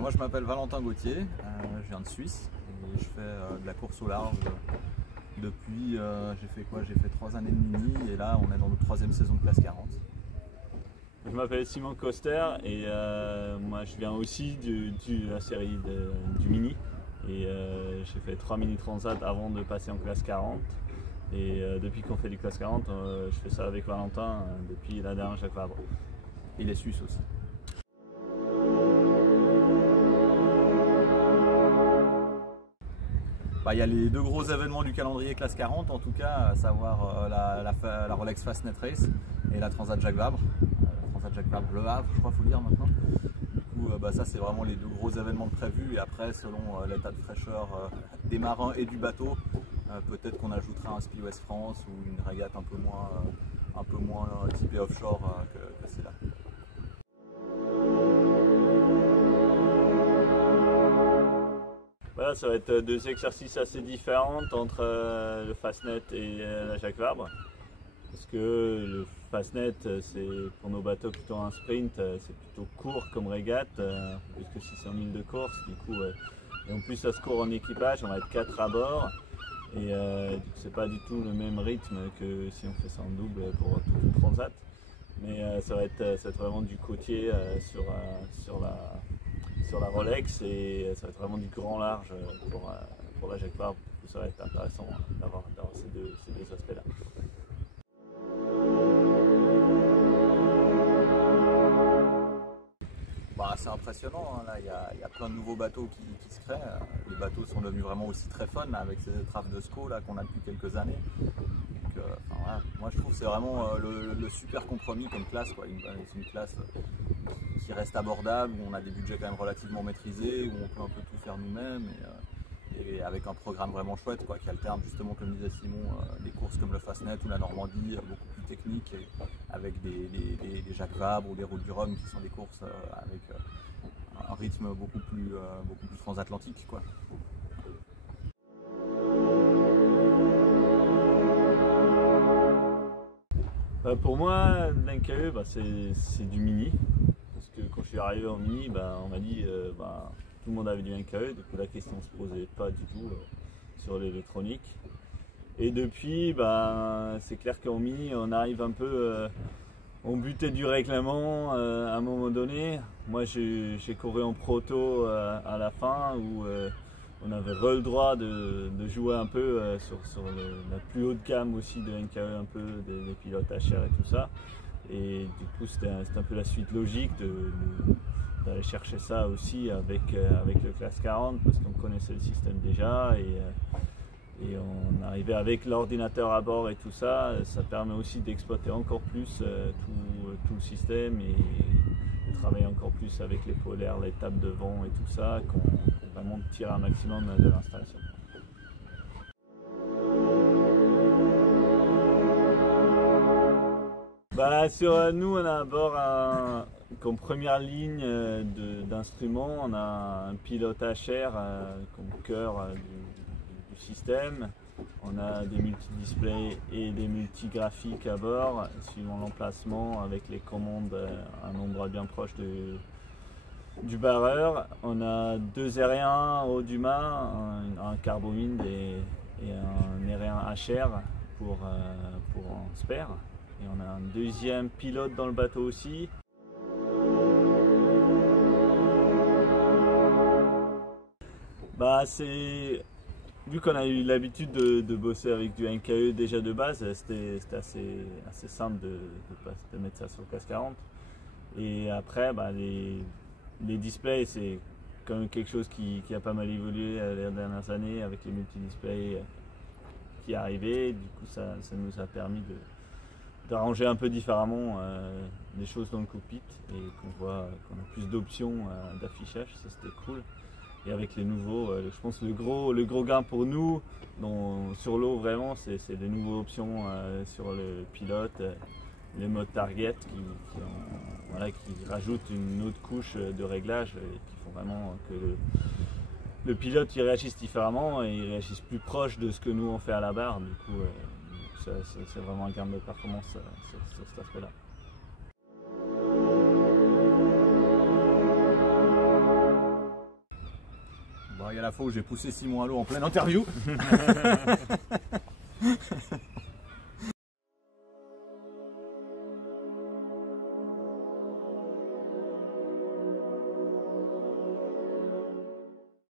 Moi je m'appelle Valentin Gauthier, je viens de Suisse et je fais de la course au large depuis, j'ai fait 3 années de mini et là on est dans notre 3e saison de classe 40. Je m'appelle Simon Coster et moi je viens aussi de la série du mini et j'ai fait 3 mini transat avant de passer en classe 40 et depuis qu'on fait du classe 40 je fais ça avec Valentin depuis la dernière Jacques Vabre. Il est suisse aussi. Il y a les 2 gros événements du calendrier classe 40 en tout cas, à savoir la Rolex Fastnet Race et la Transat Jacques Vabre. Transat Jacques Vabre Le Havre, je crois qu'il faut dire maintenant. Du coup, ça c'est vraiment les 2 gros événements prévus et après selon l'état de fraîcheur des marins et du bateau, peut-être qu'on ajoutera un Speed West France ou une régate un peu moins typée offshore que celle-là. Voilà, ça va être 2 exercices assez différents entre le Fastnet et la Jacques Vabre. Parce que le Fastnet, c'est pour nos bateaux plutôt un sprint, c'est plutôt court comme régate, puisque 600 000 de course. Du coup, et en plus, ça se court en équipage, on va être 4 à bord. Et c'est pas du tout le même rythme que si on fait ça en double pour toute une transat. Mais ça va être vraiment du côtier sur la Rolex et ça va être vraiment du grand large pour la Jacques Vabre. Du coup, ça va être intéressant d'avoir ces deux aspects-là. C'est impressionnant, hein. Là il y a plein de nouveaux bateaux qui se créent. Les bateaux sont devenus vraiment aussi très fun là, avec ces étraves de SCO qu'on a depuis quelques années. Donc, voilà. Moi je trouve que c'est vraiment le super compromis comme classe, quoi. C'est une classe qui reste abordable, où on a des budgets quand même relativement maîtrisés, où on peut un peu tout faire nous-mêmes et avec un programme vraiment chouette, quoi, qui alterne justement, comme disait Simon, des courses comme le Fastnet ou la Normandie, beaucoup plus techniques, avec des Jacques Vabre ou des Routes du Rhum qui sont des courses avec un rythme beaucoup plus transatlantique, quoi. Pour moi, l'NKE, c'est du mini. Parce que quand je suis arrivé en mini, on m'a dit tout le monde avait du NKE, du coup la question ne se posait pas du tout sur l'électronique. Et depuis, c'est clair qu'en mini, on arrive un peu, on butait du règlement à un moment donné. Moi j'ai couru en proto à la fin où on avait le droit de jouer un peu sur la plus haute gamme aussi de NKE, un peu des pilotes HR et tout ça. Et du coup c'était un peu la suite logique d'aller chercher ça aussi avec le classe 40 parce qu'on connaissait le système déjà et on arrivait avec l'ordinateur à bord et tout ça, ça permet aussi d'exploiter encore plus tout le système et de travailler encore plus avec les polaires, les tables de vent et tout ça, qu'on vraiment tire un maximum de l'installation. Sur nous, on a à bord comme première ligne d'instruments, on a un pilote HR comme cœur du système. On a des multidisplays et des multigraphiques à bord, suivant l'emplacement avec les commandes à un endroit bien proche du barreur. On a 2 aériens en haut du mât, un carbowind et un aérien HR pour en spare. Et on a un 2e pilote dans le bateau aussi. Vu qu'on a eu l'habitude de bosser avec du NKE déjà de base, c'était assez simple de mettre ça sur le classe 40. Et après, les displays, c'est quand même quelque chose qui a pas mal évolué les dernières années avec les multidisplays qui arrivaient. Du coup, ça nous a permis d'arranger un peu différemment les choses dans le cockpit et qu'on a plus d'options d'affichage, ça c'était cool. Et avec les nouveaux, je pense que le gros gain pour nous sur l'eau vraiment, c'est les nouvelles options sur le pilote, les modes target qui rajoutent une autre couche de réglage et qui font vraiment que le pilote il réagisse différemment et il réagisse plus proche de ce que nous on fait à la barre. Du coup, c'est vraiment un gain de performance sur cet aspect-là. Bon, il y a la fois où j'ai poussé Simon à l'eau en pleine interview.